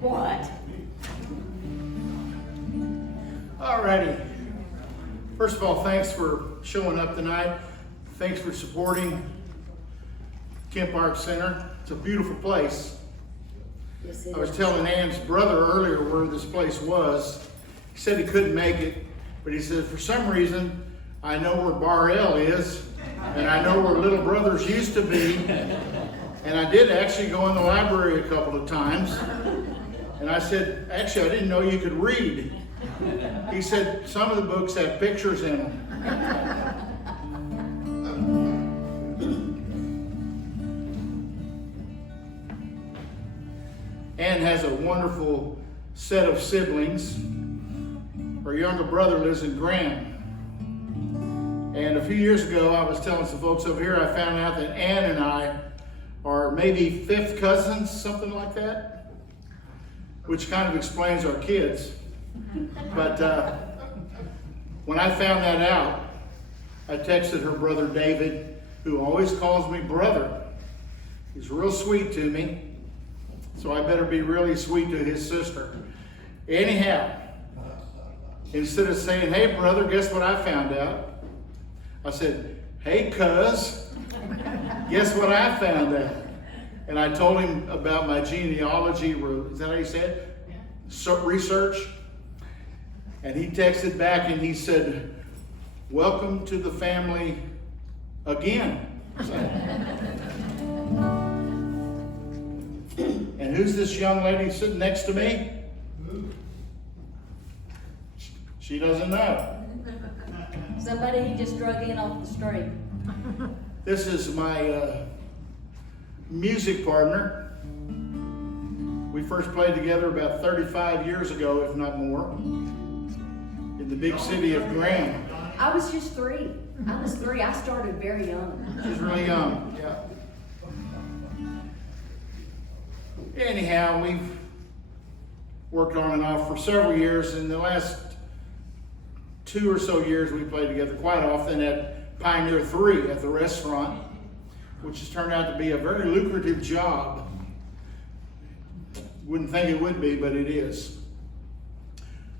What? Alrighty. First of all, thanks for showing up tonight. Thanks for supporting Kemp Art Center. It's a beautiful place. Yes, it I was is. telling Ann's brother earlier where this place was. He said he couldn't make it, but he said, for some reason, I know where Bar L is, and I know where Little Brothers used to be. And I did actually go in the library a couple of times. And I said, actually, I didn't know you could read. He said, some of the books have pictures in them. Ann has a wonderful set of siblings. Her younger brother lives in Graham. And a few years ago, I was telling some folks over here, I found out that Ann and I are maybe fifth cousins, something like that, which kind of explains our kids. But when I found that out, I texted her brother David, who always calls me brother. He's real sweet to me, so I better be really sweet to his sister. Anyhow, instead of saying, hey brother, guess what I found out? I said, hey cuz, guess what I found out? And I told him about my genealogy, is that how you say it? Research. And he texted back and he said, welcome to the family again. And who's this young lady sitting next to me? She doesn't know. Somebody he just drug in off the street. This is my music partner. We first played together about 35 years ago, if not more, in the big city of Graham. I was just 3. I was 3. I started very young. She's really young, yeah. Anyhow, we've worked on and off for several years. In the last 2 or so years, we played together quite often at Pioneer 3 at the restaurant, which has turned out to be a very lucrative job. Wouldn't think it would be, but it is.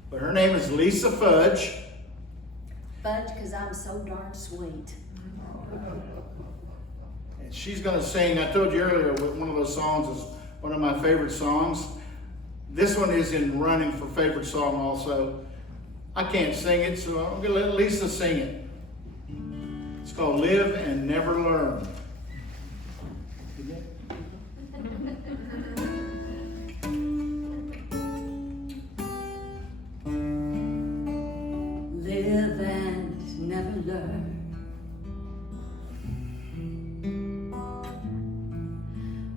But her name is Lisa Fudge. Fudge, because I'm so darn sweet. And she's going to sing, I told you earlier, one of those songs is one of my favorite songs. This one is in running for favorite song also. I can't sing it, so I'm going to let Lisa sing it. It's called Live and Never Learn. Live and never learn.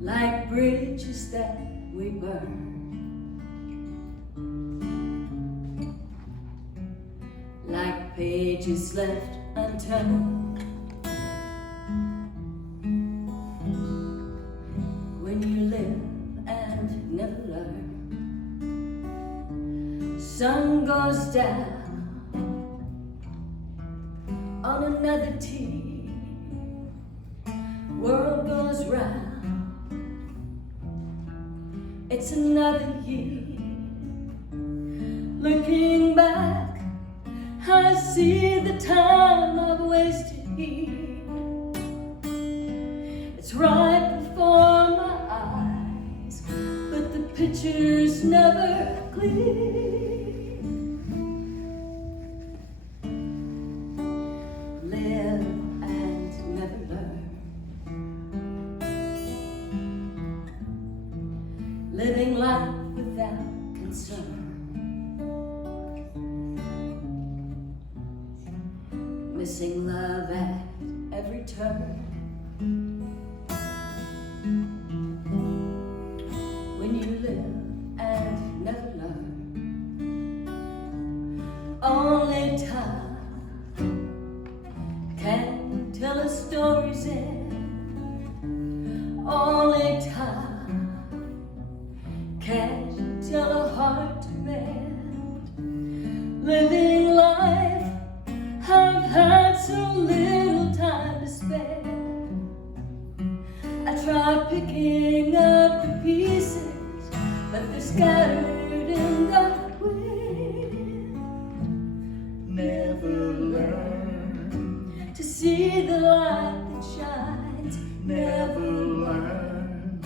Like bridges that we burn. Like pages left unturned. When you live and never learn. Sun goes down on another tee. World goes round. It's another year. Looking back, I see the time I've wasted here. It's right before my eyes, but the picture's never clear. Live and never learn. Living life without concern. Missing love at every turn. When you live and never learn. Only time can tell a story's end. Only time can tell a heart to mend. Living life, I've had so little time to spend. I try picking up the pieces, but they're scattered in the wind. Never learn. To see the light that shines. Never learn.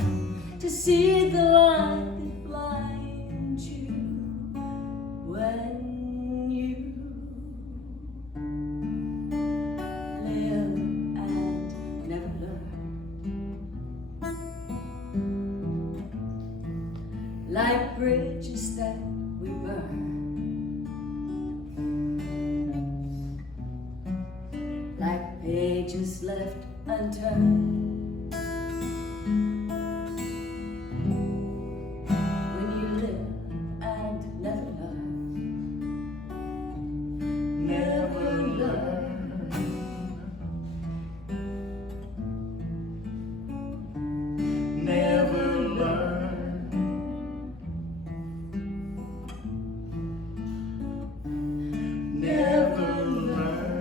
To see the light that blinds you when you live and never learn. Like bridges that we burn, like pages left unturned. When you live and never learn. Never learn. Never learn. Never learn.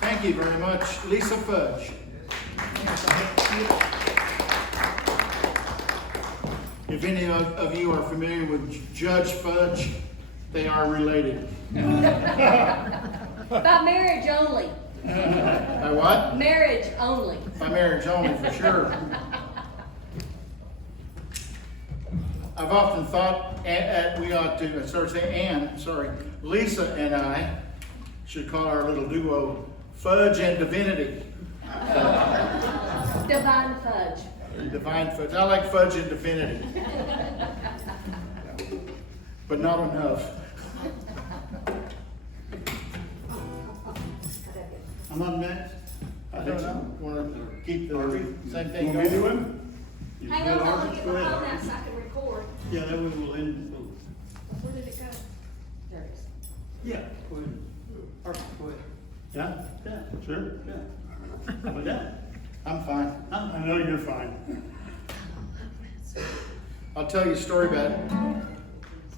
Thank you very much, Lisa Fudge. If any of you are familiar with Judge Fudge, they are related. By marriage only. By what? Marriage only. By marriage only, for sure. I've often thought we ought to, Lisa and I should call our little duo Fudge and Divinity. Divine fudge. Divine Fudge. I like Fudge and Divinity. But not enough. I'm up next. I don't know. Want to keep the same thing Want me to do going? it? You Hang good, on, I'll Arthur? get Go my ahead. phone out so I can record. Yeah, that way we'll end. Where did it go? There it is. Yeah, go ahead. Arthur, go ahead. Yeah? Yeah, sure, yeah. With that? I'm fine. I know you're fine. I'll tell you a story about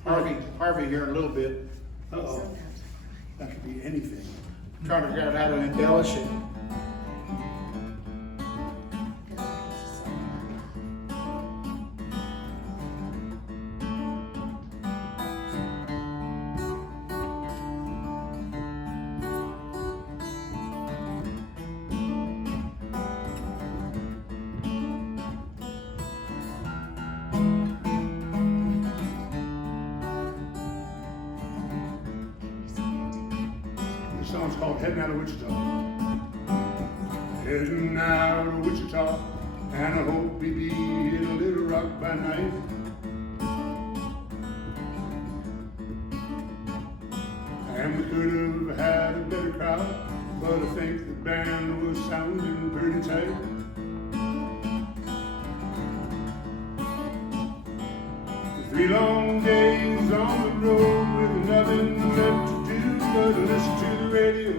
Harvey here in a little bit. Uh-oh. That could be anything. Trying to figure out how to embellish it. The song's called Heading Out of Wichita. Heading out of Wichita, and I hope we be in a Little Rock by night. And we could have had a better crowd, but I think the band was sounding pretty tight. 3 long days on the road with nothing left to do but listen to the radio.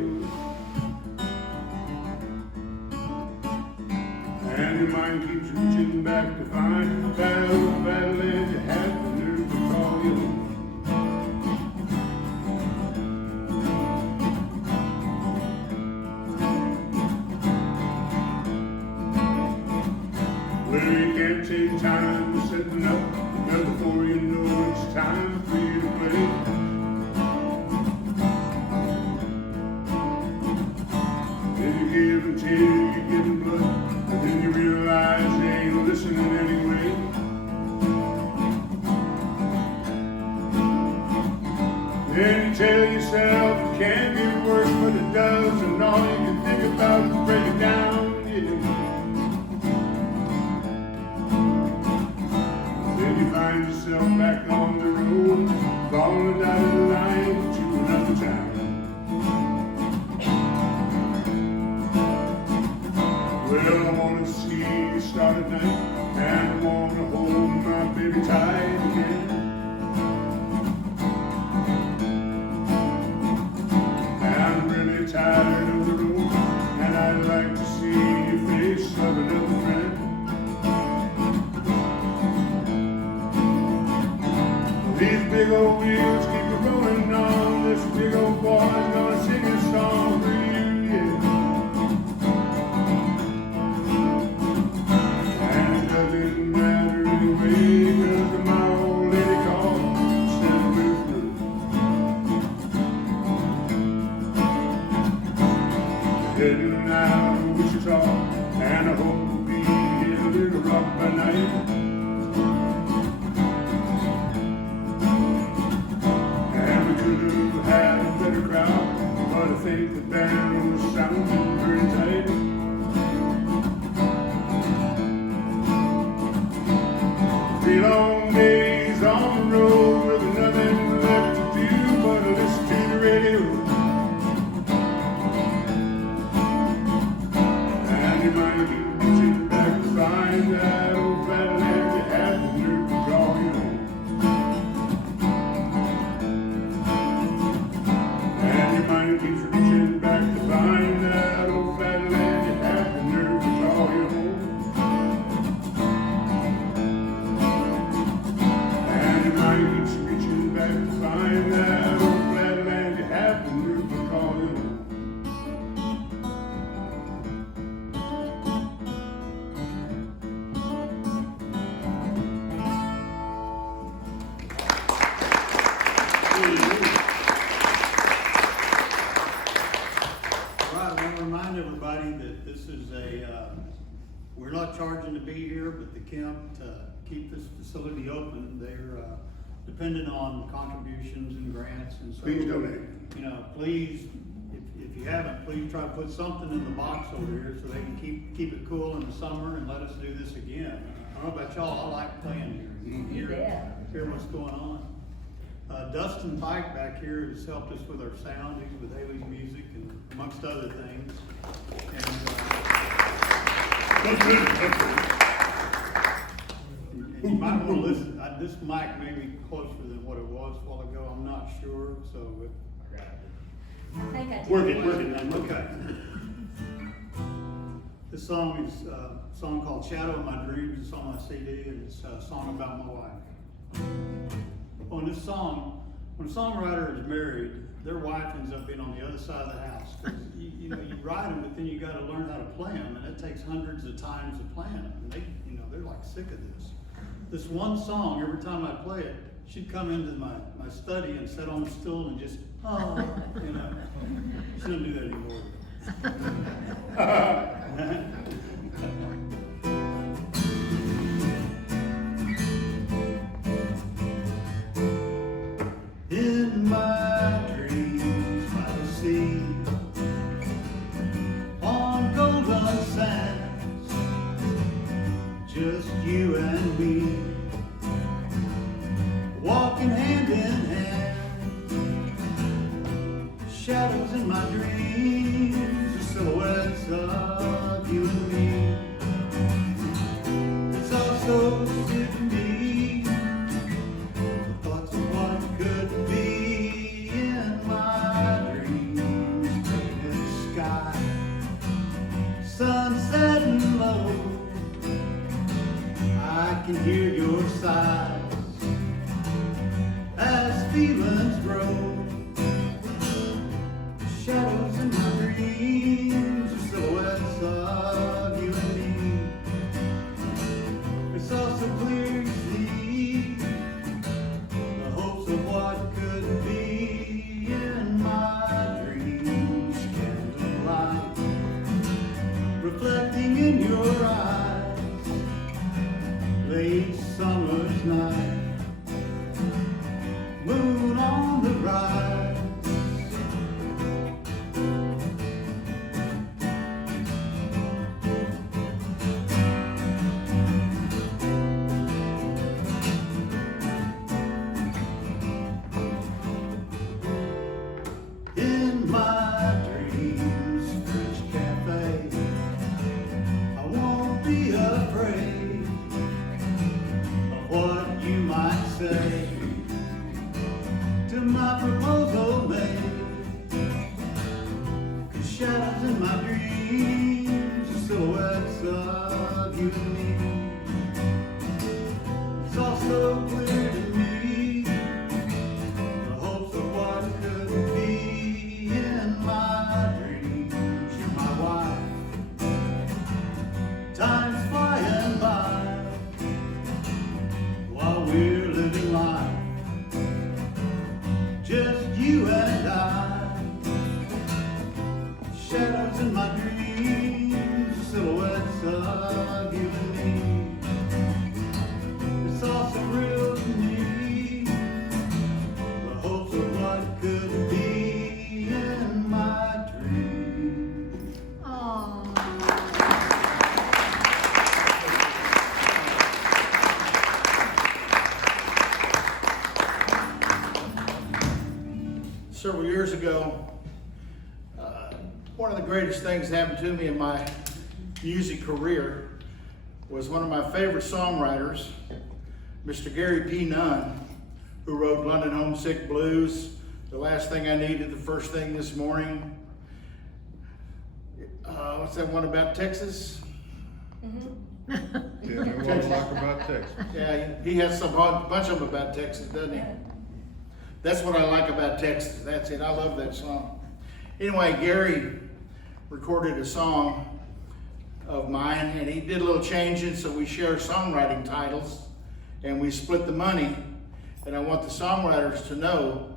And your mind keeps reaching back to find that old battleland you had the nerve to call your own. Well, you can't take time for setting up, but before you know it's time for you to play. Then you give and take, you give and blood, but then you realize they ain't listening anyway. Then you tell yourself it can't get worse, but it does, and all you can think about is break it down, yeah. Then you find yourself back on the road, falling down the line to another town. Well, I wanna see you start at night, and I wanna hold my baby tight again. I'm really tired of the road, and I'd like to see your face of another friend. These big old wheels keep rolling on. This big old boy's gonna heading out of Wichita, and I hope we'll be in a little rock by night. And we could have had a better crowd, but I think the band was sounding very tight. 3 long days on the road with nothing left to do but to listen to the radio. And you might be reaching back to find that old fat land that had the nerve to draw you home. And you might be reaching back to find that old fat land that had the nerve to draw you home. Reaching back to find that old flat land you have the nerve to call you home. All right, I want to remind everybody that this is we're not charging to be here, but the camp to keep this facility open, they're dependent on contributions and grants, and so Please donate. You know, please, if you haven't, please try to put something in the box over here so they can keep it cool in the summer and let us do this again. I don't know about y'all, I like playing here. Hear what's going on. Dustin Pike back here has helped us with our sound. He's with Haley's Music and amongst other things. And you might want to listen. This mic may be closer than what it was a while ago. I'm not sure. So I think I did. Work it. okay. This song is a song called "Shadow of My Dreams." It's on my CD, and it's a song about my wife. On this song, when a songwriter is married, their wife ends up being on the other side of the house. You write them, but then you got to learn how to play them, and it takes hundreds of times to play them. And they're like sick of this. This one song, every time I play it, she'd come into my study and sit on the stool and just, She doesn't do that anymore. In my dreams by the sea, on golden sands, just you and me, walking hand in hand. Shadows in my dreams, the silhouettes of you and me. It's all so clear to me, the thoughts of what could be in my dreams. Painted sky, sun setting low, I can hear your sighs as feelings grow. Shadows in my dreams, the silhouettes of you and me. It's all so clear to see, the hopes of what could be in my dreams. Candlelight reflecting in your eyes, late summer's night, moon on the rise. In my dreams, French cafe, I won't be afraid of what you might say to my proposal made. 'Cause shadows in my dreams, the silhouettes of you and me. It's all so clear to me, the hopes of what could be in my dreams. You're my wife, time's flying by while we're living life, just you and I. Shadows in my One of the greatest things that happened to me in my music career was one of my favorite songwriters, Mr. Gary P. Nunn, who wrote London Homesick Blues, The Last Thing I Needed, The First Thing This Morning. What's that one about Texas? Yeah, they want to talk about Texas. Yeah, he has a bunch of them about Texas, doesn't he? That's what I like about Texas. That's it. I love that song. Anyway, Gary recorded a song of mine, and he did a little changing, so we share songwriting titles, and we split the money. And I want the songwriters to know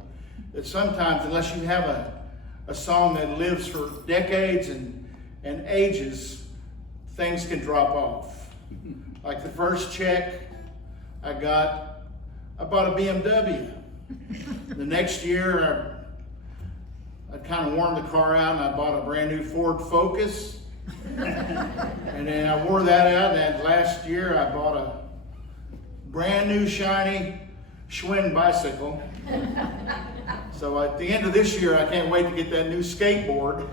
that sometimes, unless you have a song that lives for decades and ages, things can drop off. Like the first check I bought a BMW. The next year, I kind of worn the car out and I bought a brand new Ford Focus. And then I wore that out, and then last year I bought a brand new shiny Schwinn bicycle. So at the end of this year, I can't wait to get that new skateboard.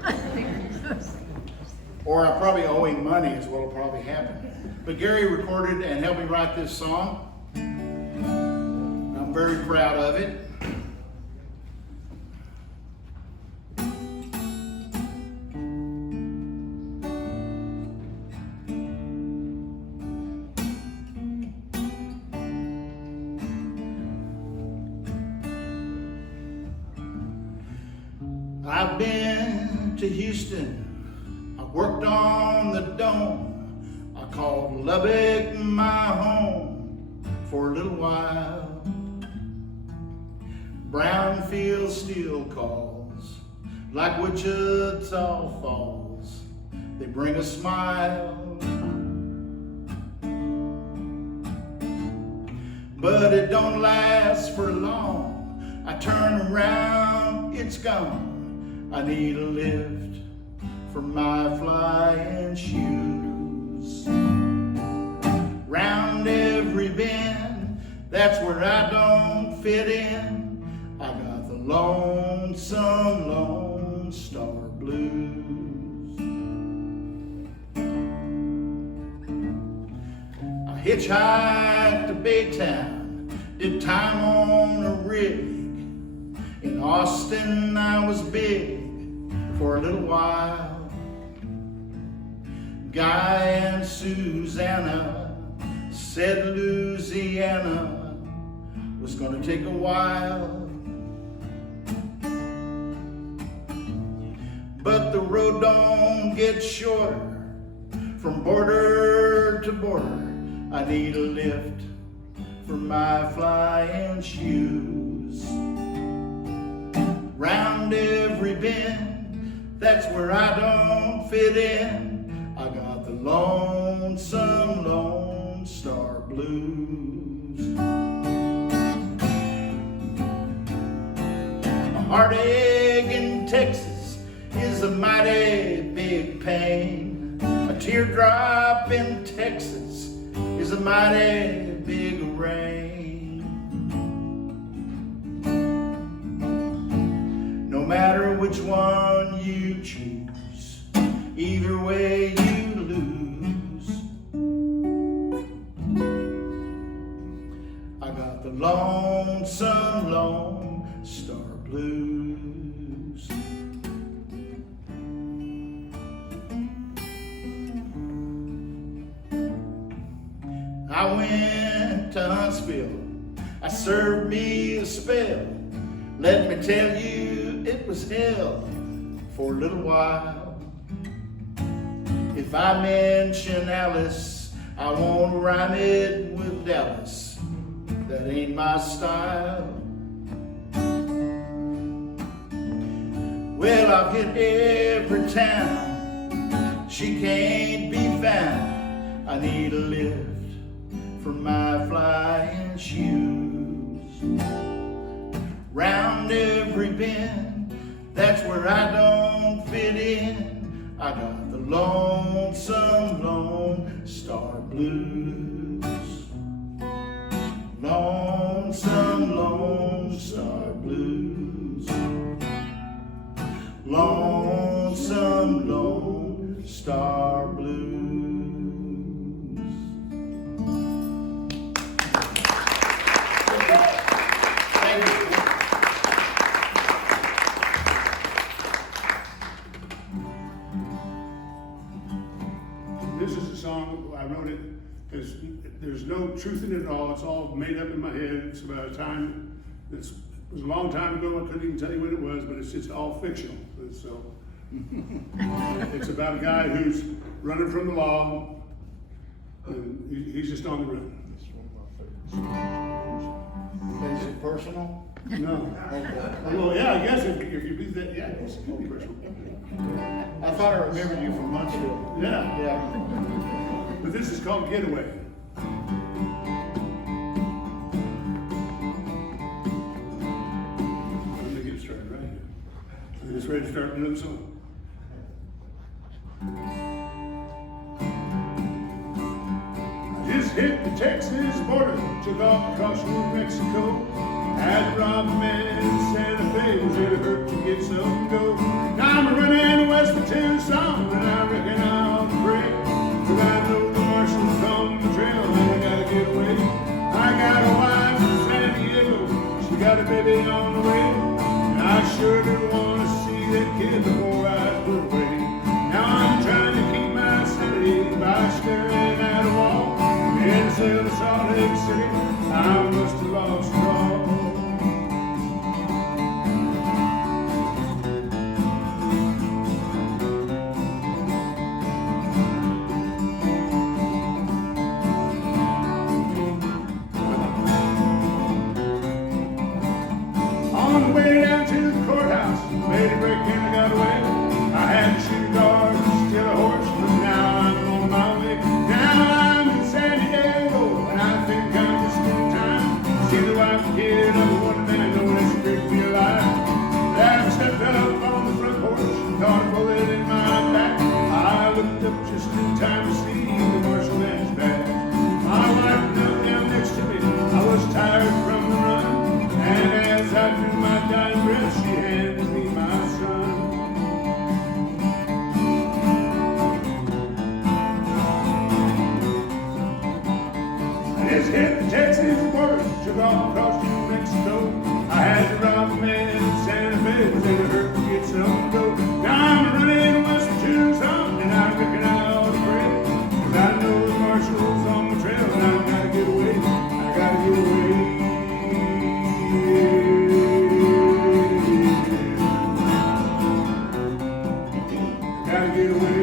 Or I'm probably owing money is what will probably happen. But Gary recorded and helped me write this song. I'm very proud of it. I've been to Houston, I worked on the dome, I called Lubbock my home for a little while. Brownfield still calls, like Wichita Falls, they bring a smile. But it don't last for long, I turn around, it's gone. I need a lift for my flying shoes. Round every bend, that's where I don't fit in. I got the lonesome Lone Star Blues. I hitchhiked to Baytown, did time on a rig. In Austin I was big for a little while. Guy and Susanna said Louisiana was gonna take a while. But the road don't get shorter from border to border. I need a lift for my flying shoes. Round every bend, that's where I don't fit in. I got the lonesome Lone Star Blues. A heartache in Texas is a mighty big pain. A teardrop in Texas is a mighty big rain. No matter which one you choose, either way you lose. I got the lonesome Lone Star Blues. I went to Huntsville, I served me a spell. Let me tell you, it was hell for a little while. If I mention Alice, I won't rhyme it with Dallas. That ain't my style. Well, I've hit every town, she can't be found. I need a lift for my flying shoes. Round every bend, that's where I don't fit in. I got the lonesome Lone Star Blues. Lonesome Lone Star Blues. Lonesome some Lone Star blues. Thank you. This is a song, I wrote it, there's no truth in it at all. It's all made up in my head. It's about a time, it was a long time ago. I couldn't even tell you when it was, but it's just all fictional. So it's about a guy who's running from the law, and he's just on the run. Is it personal? No. Well, yeah, I guess if you do that, yeah, it's could be personal. I thought I remembered you from Huntsville. Yeah. Yeah. But this is called Getaway. Let me get started right here. I'm just ready to start another song. I just hit the Texas border, took off across New Mexico. Had to rob a man in Santa Fe, was it hurt to get some dough. Now I'm running west for Tucson, and I reckon I'll break. Cause I know the marshals on the trail, and I gotta get away. I got a wife in San Diego, she got a baby on the way. And I sure do wanna see that kid before I put away. Now I'm trying to keep my sanity by staring at a wall. In Salt Lake City, I must have lost it all. On the way down to the courthouse, made a break and I got away. I had to shoot a dog, steal a horse, but now I'm on my way. Now I'm in San Diego, and I think I'm just in time. See the wife and kid of a woman, and I know that's great to be alive. Then I stepped up on the front porch, caught a bullet in my back. I looked up just in time to see the marshal and his back. My wife knelt down next to me, I was tired from the run. And as I drew my dying breath, she handed me my son. I just hit the Texas border, took off across New Mexico. I had to rob a man in Santa Fe, was it hurt to get some dough. Now I'm running west to Tucson, and I'm looking out the break. Cause I know the marshals on the trail, and I gotta get away. I gotta get away. Gotta get away.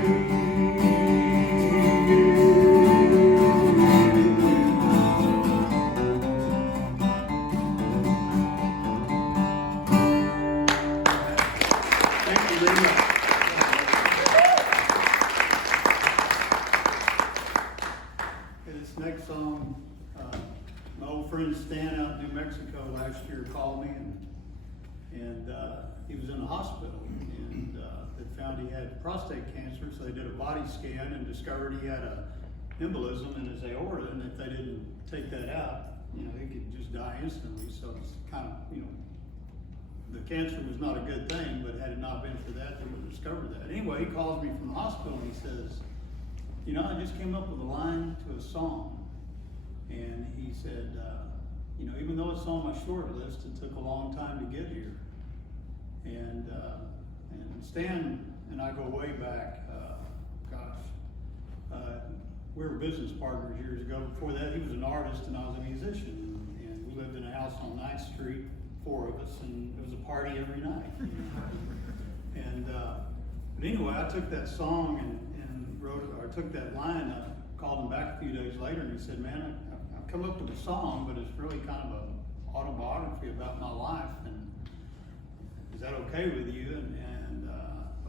Thank you very much. Okay, this next song, my old friend Stan out in New Mexico last year called me, and he was in the hospital, and they found he had prostate cancer, so they did a body scan and discovered he had a embolism in his aorta, and if they didn't take that out, he could just die instantly. So it's kind of, the cancer was not a good thing, but had it not been for that, they would have discovered that. Anyway, he calls me from the hospital and he says, I just came up with a line to a song. And he said, even though it's on my short list, it took a long time to get here. And Stan and I go way back, we were business partners years ago. Before that, he was an artist and I was a musician. And we lived in a house on 9th Street, 4 of us, and it was a party every night. And but anyway, I took that song and took that line. I called him back a few days later and he said, "Man, I've come up with a song, but it's really kind of an autobiography about my life. And is that okay with you?" And I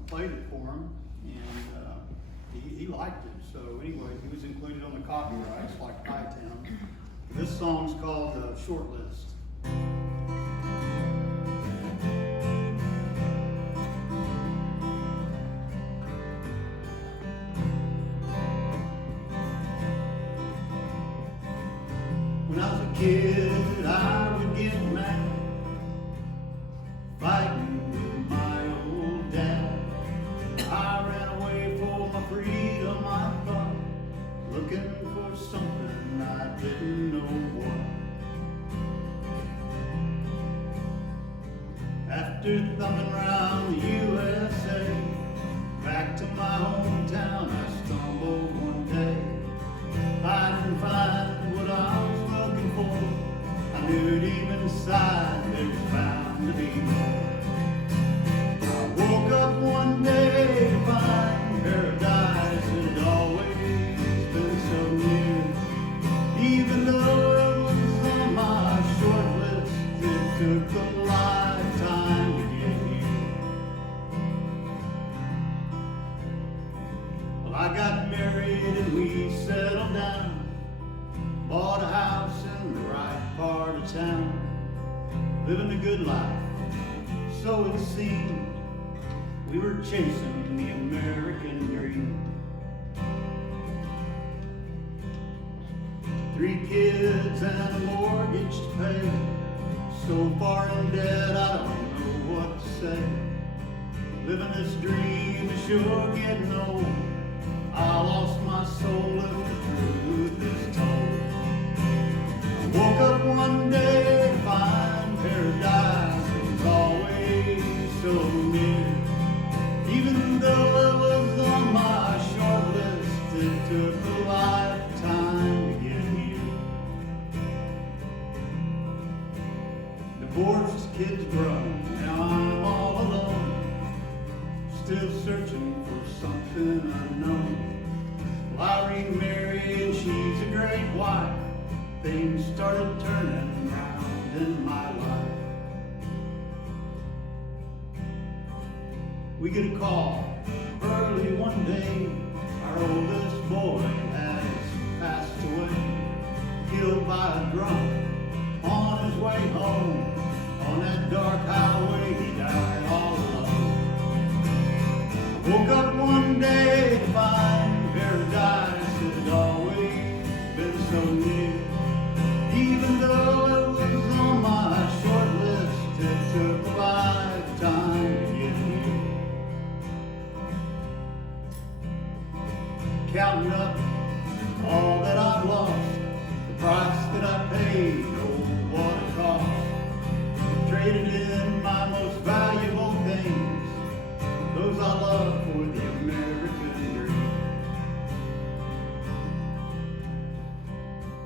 played it for him, and he liked it. So anyway, he was included on the copyrights like Hightown. This song's called Short List. When I was a kid, I would get mad, fighting with my old dad. I for something I didn't know what. After thumbing around the USA, back to my hometown I stumbled one day. I didn't find what I was looking for. I knew deep inside there was bound to be more. I woke up one day to find paradise had always been so near. Even though it was on my short list, it took a lifetime to get here. Well, I got married and we settled down, bought a house in the right part of town, living a good life, so it seemed. We were chasing the American dream. 3 kids and a mortgage to pay. So far in debt, I don't know what to say. Living this dream is sure getting old. I lost my soul if the truth is told. I woke up one day to find paradise was always so near. Even though it was on my short list, it took a lifetime to get here. Divorced, kids grown, now I'm all alone, still searching for something unknown. Well, I remarried and she's a great wife. Things started turning around in my life. We get a call early one day. Our oldest boy has passed away, killed by a drunk on his way home. On that dark highway, he died all alone. Woke up one day to find paradise had always been so near. Even though it was on my short list, it took a lifetime to get here. Counting up all that I've lost, the price that I paid, oh, what it cost. Traded in my most valuable things, those I love for the American dream.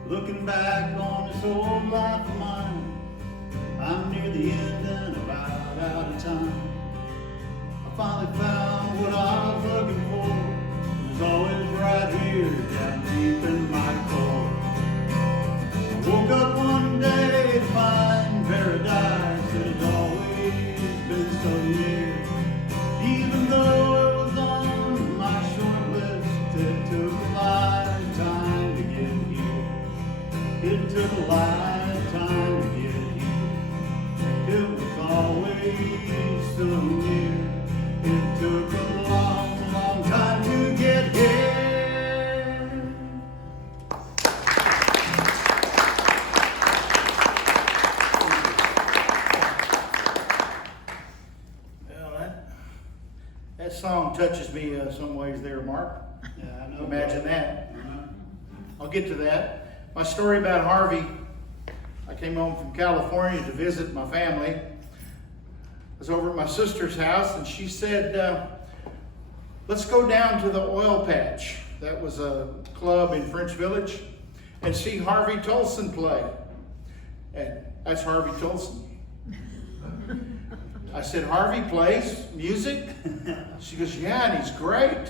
Looking back on this old life of mine, I'm near the end and about out of time. I finally found what I was looking for. It was always right here down deep in my core. I woke up one day to find paradise that had always been so near. Even though it was on my short list, it took a lifetime to get here. It took a lifetime to get here. It was always so near. It took a long, long time to get here. Well, that song touches me some ways there, Mark. Yeah, I know. Imagine that. Uh-huh. I'll get to that. My story about Harvey, I came home from California to visit my family. I was over at my sister's house and she said, let's go down to the oil patch. That was a club in French Village, and see Harvey Tolson play. And that's Harvey Tolson. I said, Harvey plays music? She goes, yeah, and he's great.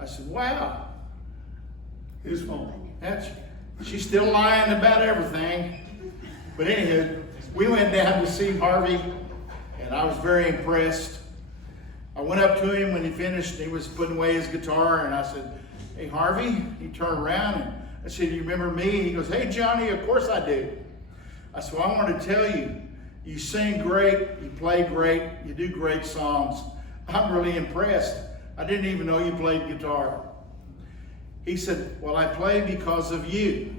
I said, wow. His phone. She's still lying about everything. But anywho, we went down to see Harvey, and I was very impressed. I went up to him when he finished, and he was putting away his guitar, and I said, hey, Harvey. He turned around, and I said, you remember me? He goes, hey, Johnny, of course I do. I said, well, I want to tell you, you sing great, you play great, you do great songs. I'm really impressed. I didn't even know you played guitar. He said, well, I play because of you.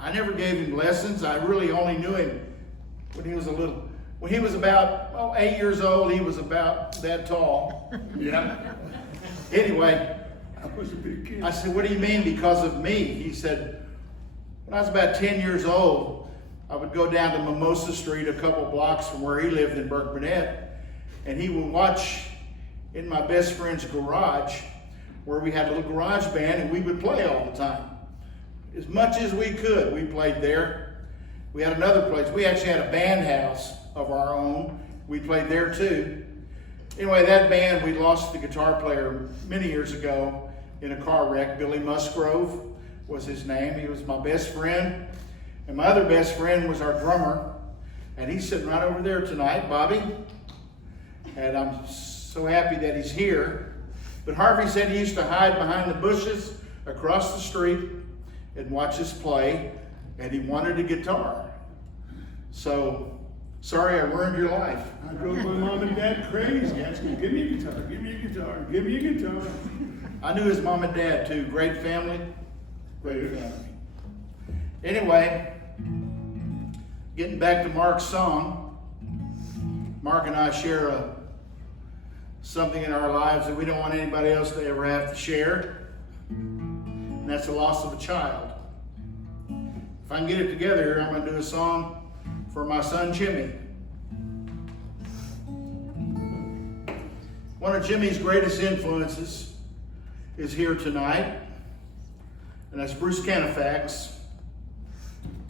I never gave him lessons. I really only knew him when he was when he was about 8 years old. He was about that tall. Yeah. Anyway, I was a big kid. I said, what do you mean because of me? He said, when I was about 10 years old, I would go down to Mimosa Street a couple blocks from where he lived in Burkburnett, and he would watch in my best friend's garage where we had a little garage band and we would play all the time. As much as we could, we played there. We had another place. We actually had a band house of our own. We played there too. Anyway, that band, we lost the guitar player many years ago in a car wreck. Billy Musgrove was his name. He was my best friend. And my other best friend was our drummer. And he's sitting right over there tonight, Bobby. And I'm so happy that he's here. But Harvey said he used to hide behind the bushes across the street and watch us play. And he wanted a guitar. So, sorry I ruined your life. I drove my mom and dad crazy, asking, give me a guitar, give me a guitar, give me a guitar. I knew his mom and dad too. Great family. Great family. Anyway, getting back to Mark's song, Mark and I share something in our lives that we don't want anybody else to ever have to share, and that's the loss of a child. If I can get it together here, I'm going to do a song for my son Jimmy. One of Jimmy's greatest influences is here tonight, and that's Bruce Canifax.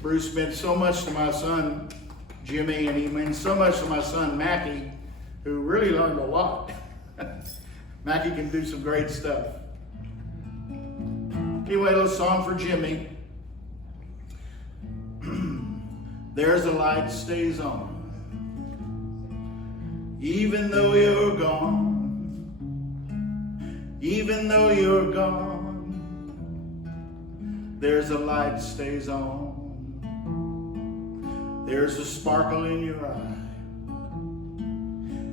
Bruce meant so much to my son Jimmy, and he meant so much to my son Mackie, who really learned a lot. Mackie can do some great stuff. Anyway, a little song for Jimmy. There's a light stays on, even though you're gone. Even though you're gone, there's a light stays on. There's a sparkle in your eye.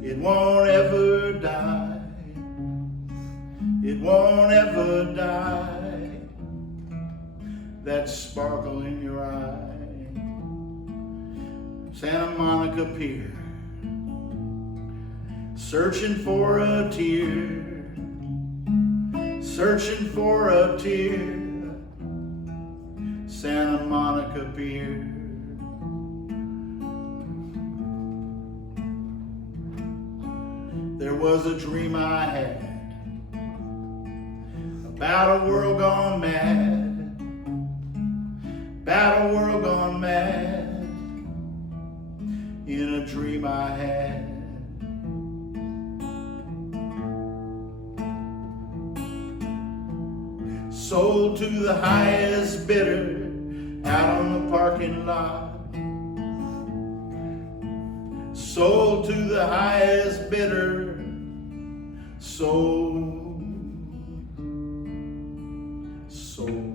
It won't ever die. It won't ever die. That sparkle in your eye. Santa Monica Pier, searching for a tear. Searching for a tear, Santa Monica Pier. There was a dream I had about a world gone mad, about a world gone mad, in a dream I had. Sold to the highest bidder out on the parking lot. Sold to the highest bidder. Sold. Sold.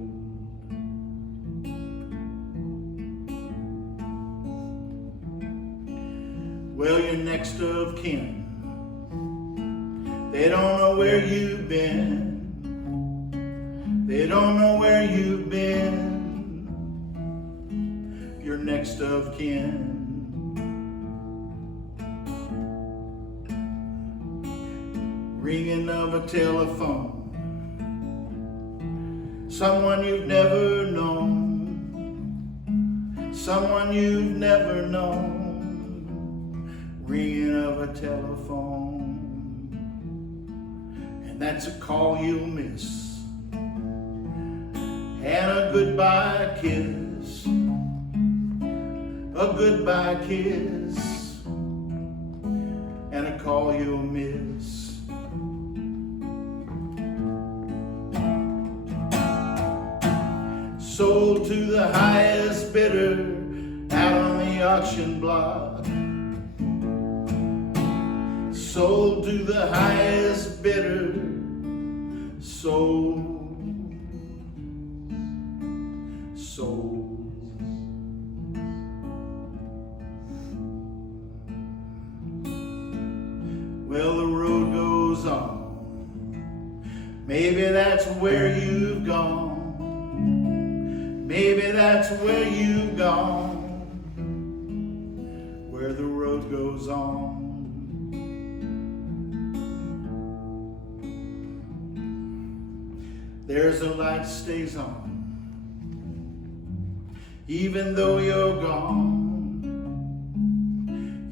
Well, you're next of kin. They don't know where you've been. They don't know where you've been. You're next of kin. Ringing of a telephone. Someone you've never known. Someone you've never known. Ringing of a telephone. And that's a call you'll miss. And a goodbye kiss, a goodbye kiss, and a call you'll miss. Sold to the highest bidder out on the auction block. Sold to the highest bidder, sold. Sold. Well, the road goes on. Maybe that's where you've gone. Maybe that's where you've gone. Where the road goes on. there's a light stays on. Even though you're gone,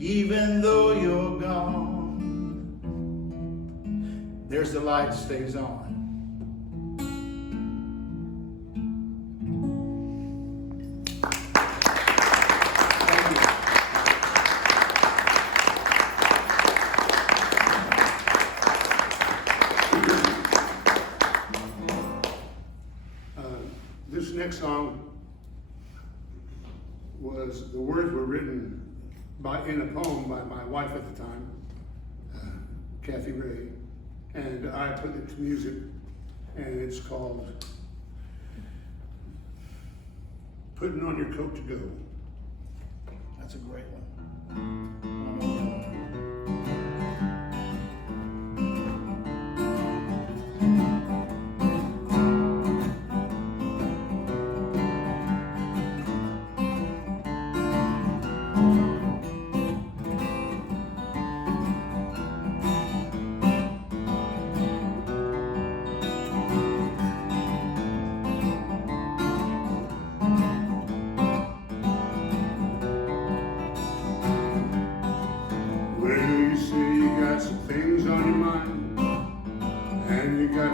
even though you're gone, there's the light stays on. This next song the words were written in a poem by my wife at the time, Kathy Ray, and I put it to music, and it's called Putting on Your Coat to Go. That's a great one.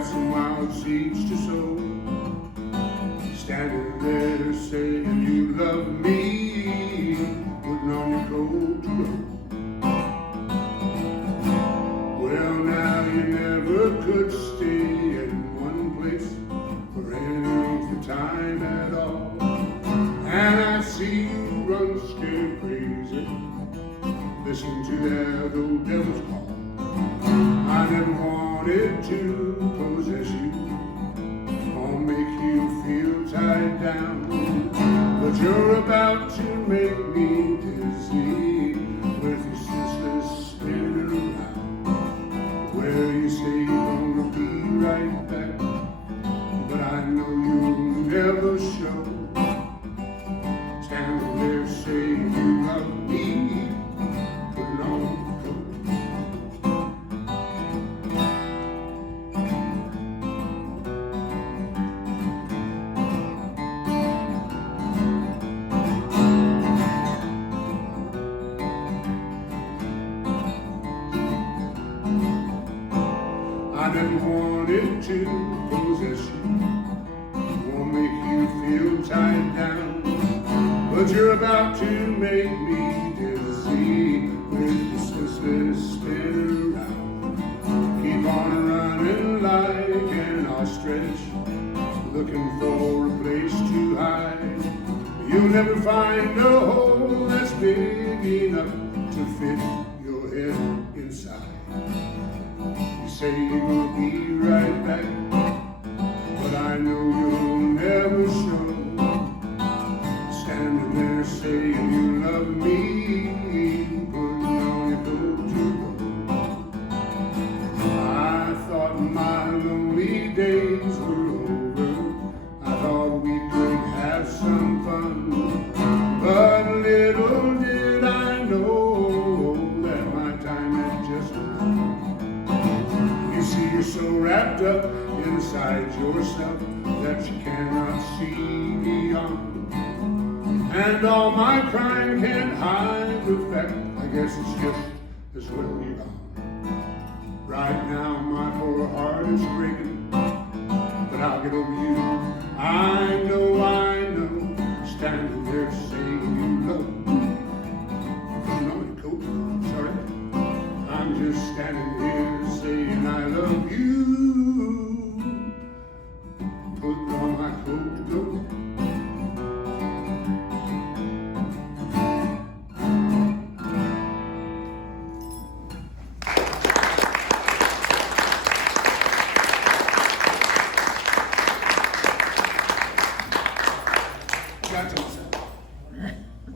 Some wild seeds to sow, standing there saying you love me, putting on your coat to go. Well, now you never could stay in one place for any length of time at all, and I see you run scared crazy, listen to that old devil's call. I never wanted to possess you or make you feel tied down, but you're about to make me dizzy with your senseless spinning around. Well, you say you're gonna be right back, but I know you'll never show. Standing there saying you love me, putting on your coat. I never wanted to possess you, won't make you feel tied down, but you're about to make me dizzy with your senseless spinning around. Keep on running like an ostrich, looking for a place to hide. You'll never find a hole that's big enough to fit your head inside. You say you'll be right back, but I know you'll never show. Standing there saying you love me, putting on your coat to go. I thought my lonely days were over. I thought we could have some fun, but little did I know that my time had just begun. You see, you're so wrapped up inside yourself that you cannot see beyond, and all my crime can't hide the fact. I guess it's just as well you're gone. Right now my poor heart is breaking, but I'll get over you. I know, standing there saying you love me. Putting on your coat, sorry. I'm just standing here saying I love you. Putting on my coat to go.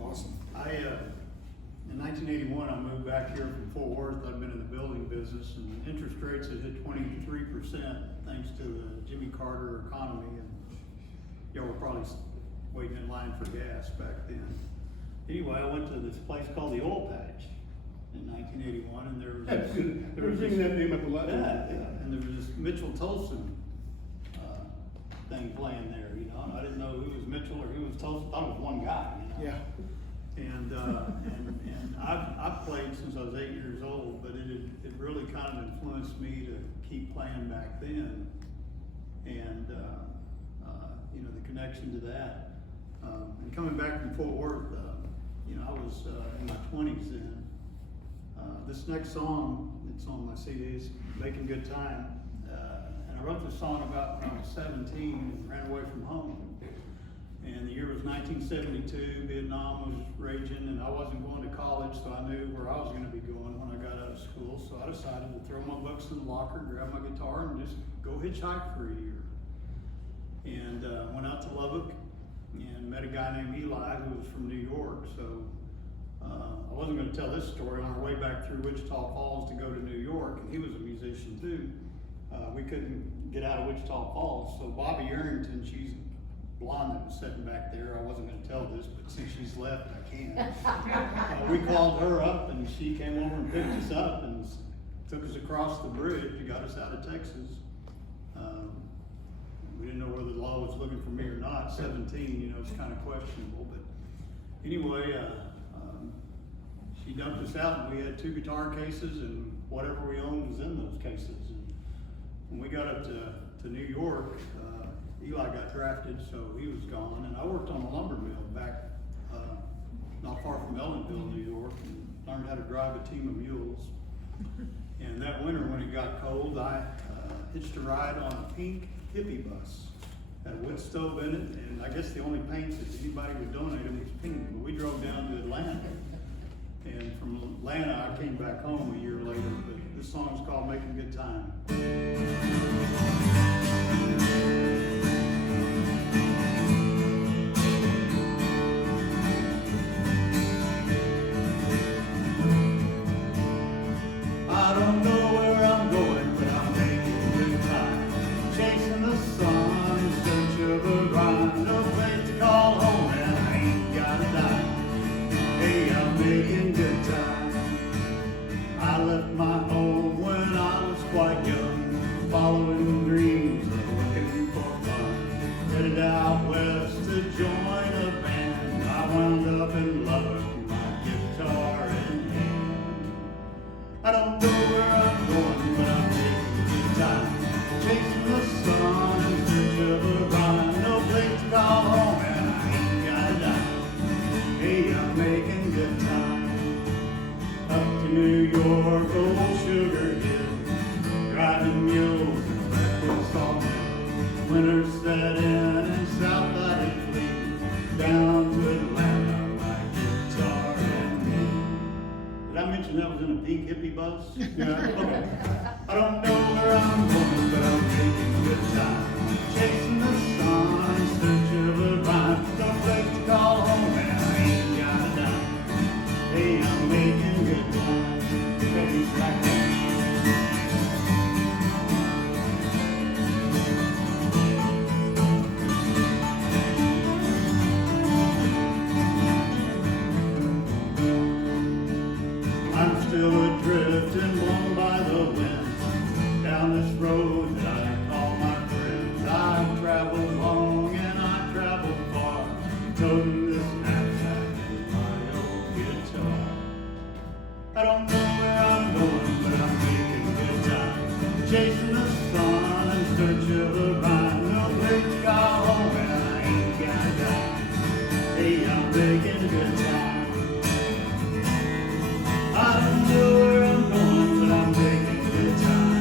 Awesome. In 1981, I moved back here from Fort Worth. I'd been in the building business, and interest rates had hit 23% thanks to the Jimmy Carter economy, and y'all were probably waiting in line for gas back then. Anyway, I went to this place called the Oil Patch in 1981, and there was They were bringing that name up a lot. and there was this Mitchell Tolson thing playing there, you know, and I didn't know who was Mitchell or who was Toast. I thought it was one guy, you know. Yeah. And I've played since I was 8 years old, but it really kind of influenced me to keep playing back then. And, you know, the connection to that. And coming back from Fort Worth, you know, I was in my 20s then. This next song, it's on my CDs, Making Good Time. And I wrote this song about when I was 17 and ran away from home. And the year was 1972, Vietnam was raging, and I wasn't going to college, so I knew where I was going to be going when I got out of school. So I decided to throw my books in the locker, grab my guitar, and just go hitchhike for a year. And went out to Lubbock and met a guy named Eli who was from New York. So I wasn't going to tell this story. On our way back through Wichita Falls to go to New York, and he was a musician too. We couldn't get out of Wichita Falls, so Bobby Arrington, she's blonde that was sitting back there. I wasn't going to tell this, but since she's left, I can. We called her up, and she came over and picked us up and took us across the bridge and got us out of Texas. We didn't know whether the law was looking for me or not. 17, you know, it's kind of questionable. But anyway, she dumped us out, and we had 2 guitar cases, and whatever we owned was in those cases. And when we got up to New York, Eli got drafted, so he was gone, and I worked on a lumber mill back not far from Ellenville, New York, and learned how to drive a team of mules. And that winter, when it got cold, I hitched a ride on a pink hippie bus. Had a wood stove in it, and I guess the only paints that anybody would donate them was pink. But we drove down to Atlanta, and from Atlanta, I came back home a year later. But this song's called "Making Good Time." I don't know where I'm going, but I'm making good time. Chasing the sun in search of a rhyme. No place to call home, and I ain't got a dime. Hey, I'm making good time. I left my home when I was quite young, following dreams and looking for fun. Headed out west to join a band. I wound up in Lubbock, my guitar in hand. I don't know where I'm going, but I'm making good time. Chasing the sun in search of a rhyme. No place to call home, and I ain't got a dime. Hey, I'm making good time. Up to New York, old Sugar Hill, driving mules and breakfast all day. Winter set in and south I did flee, down to Atlanta, my guitar and me. Did I mention that was in a pink hippie bus? Yeah, okay. I don't know where I'm going, but I'm making good time. Chasing the sun in search of a rhyme. No place to call home, and I ain't got a dime. Hey, I'm making good time. Baby, like that. I'm still adrift and blown by the wind down this road that I call my friend. I've traveled long and I've traveled far, toting this knapsack and my old guitar. I don't know where I'm going, but I'm making good time. Chasing the sun in search of a rhyme. No place to call home, and I ain't got a dime. Hey, I'm making good time. I don't know where I'm going, but I'm making good time.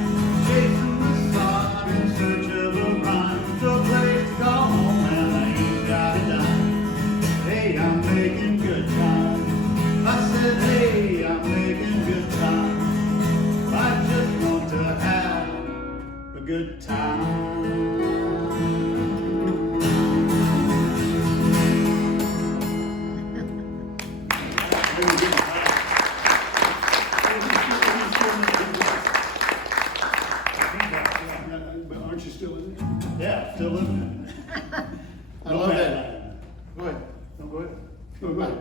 Chasing the sun in search of a rhyme. No place to call home, and I ain't got a dime. Hey, I'm making good time. I said, hey, I'm making good time. I just want to have a good time. Aren't you still in it? Yeah, still living. I love that. Go ahead. No, go ahead. Oh, go ahead.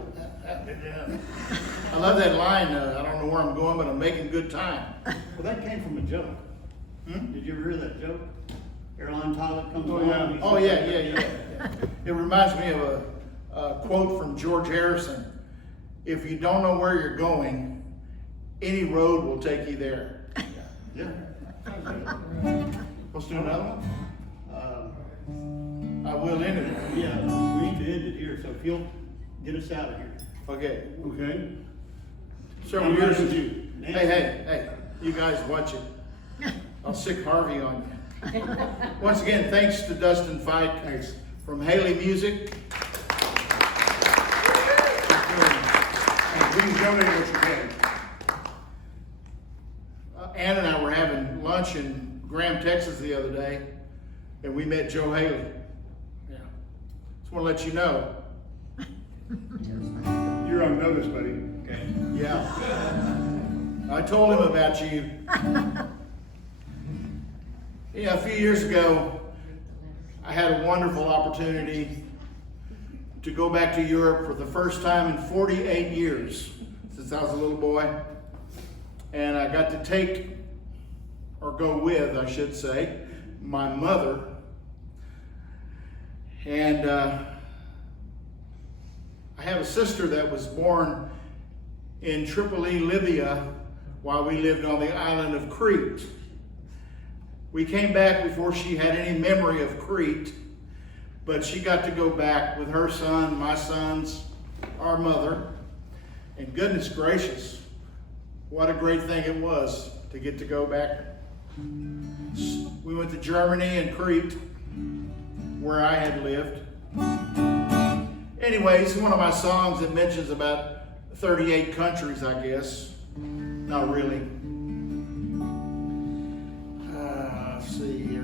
I love that line. I don't know where I'm going, but I'm making good time. Well, that came from a joke. Did you ever hear that joke? airline pilot comes Oh, on. yeah. he's- Oh, yeah. It reminds me of a quote from George Harrison. If you don't know where you're going, any road will take you there. Yeah. Let's do another one. I will end it. Yeah, we need to end it here, so if you'll get us out of here. Okay. Okay. Several And years with ago. you. Hey, you guys watch it. I'll sick Harvey on you. Once again, thanks to Dustin Fike. Thanks. From Haley Music. And please donate what you can. Ann and I were having lunch in Graham, Texas the other day, and we met Joe Haley. Yeah. Just want to let you know. You're on notice, buddy. Okay. Yeah. I told him about you. Yeah, a few years ago, I had a wonderful opportunity to go back to Europe for the first time in 48 years since I was a little boy. And I got to take, or go with, I should say, my mother. And I have a sister that was born in Tripoli, Libya, while we lived on the island of Crete. We came back before she had any memory of Crete, but she got to go back with her son, my sons, our mother, and goodness gracious, what a great thing it was to get to go back. We went to Germany and Crete, where I had lived. Anyways, one of my songs that mentions about 38 countries, I guess. Not really. Let's see here.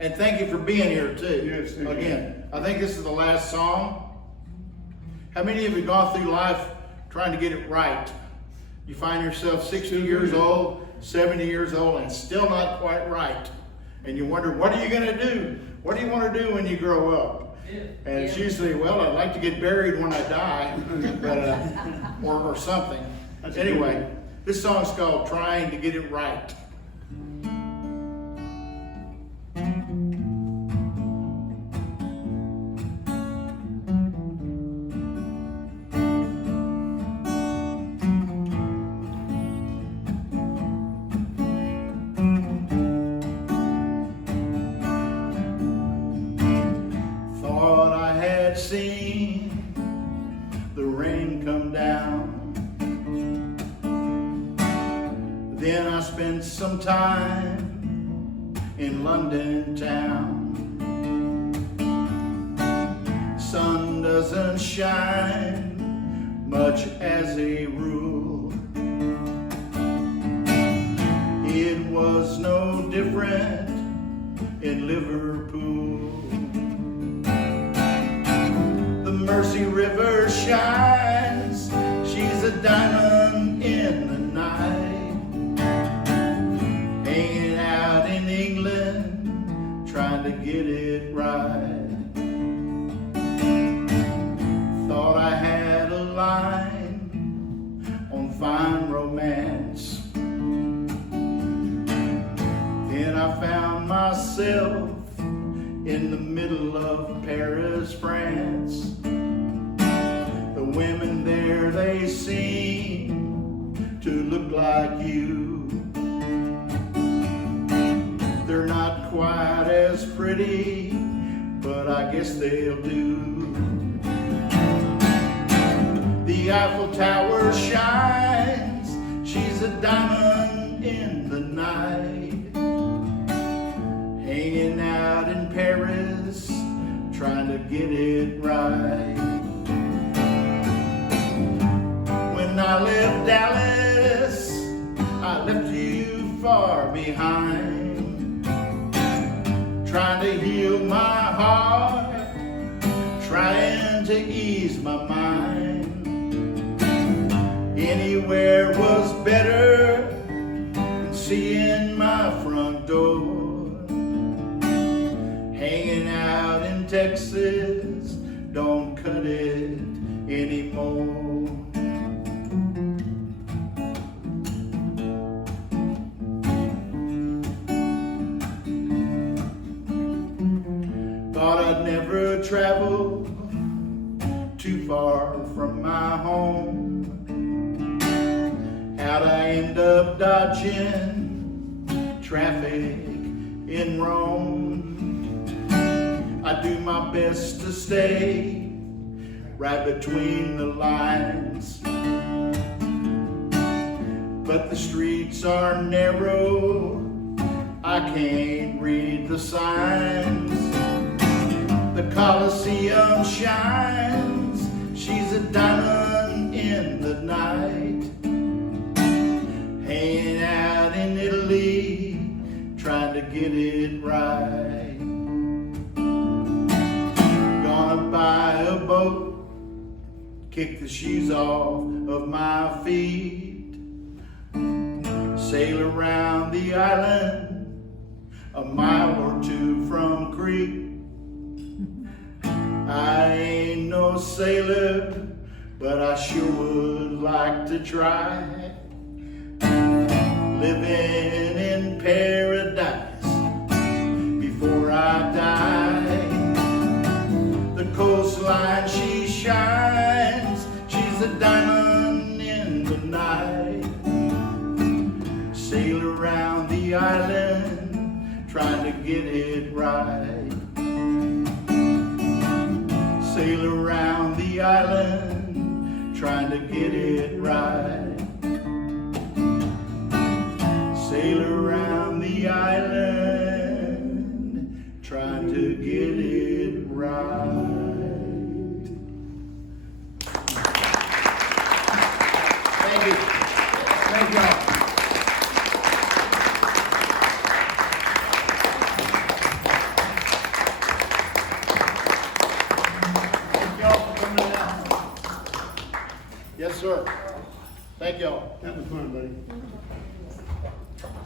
And thank you for being here too. Yes, thank you. Again, I think this is the last song. How many of you have gone through life trying to get it right? You find yourself 60 years old, 70 years old, and still not quite right. And you wonder, what are you going to do? What do you want to do when you grow up? And it's usually, well, I'd like to get buried when I die, but, or something. That's a Anyway, good one. this song's called Trying to Get It Right. Thought I had seen the rain come down. Then I spent some time in London town. Sun doesn't shine much as a rule. It was no different in Liverpool. The Mersey River shines, she's a diamond in the night. Hanging out in England, trying to get it right. Thought I had a line on fine romance. Then I found myself in the middle of Paris, France. The women there, they seem to look like you. They're not quite as pretty, but I guess they'll do. The Eiffel Tower shines, she's a diamond in the night. Hanging out in Paris, trying to get it right. When I left Dallas, I left you far behind. Trying to heal my heart, trying to ease my mind. Anywhere was better than seeing my front door. Hanging out in Texas don't cut it anymore. from my home. How'd I end up dodging traffic in Rome? I do my best to stay right between the lines, but the streets are narrow, I can't read the signs. The Coliseum shines, she's a diamond in the night, hanging out in Italy, trying to get it right. Gonna buy a boat, kick the shoes off of my feet, sail around the island, a mile or two from Crete. I ain't no sailor, but I sure would like to try. Living in paradise before I die. The coastline she shines, she's a diamond in the night. Sail around the island, trying to get it right. Sail around the island, trying to get it right. Sail around the island, trying to get it right. Thank you. Thank y'all. Yes, sir. Thank y'all. That was fun, buddy.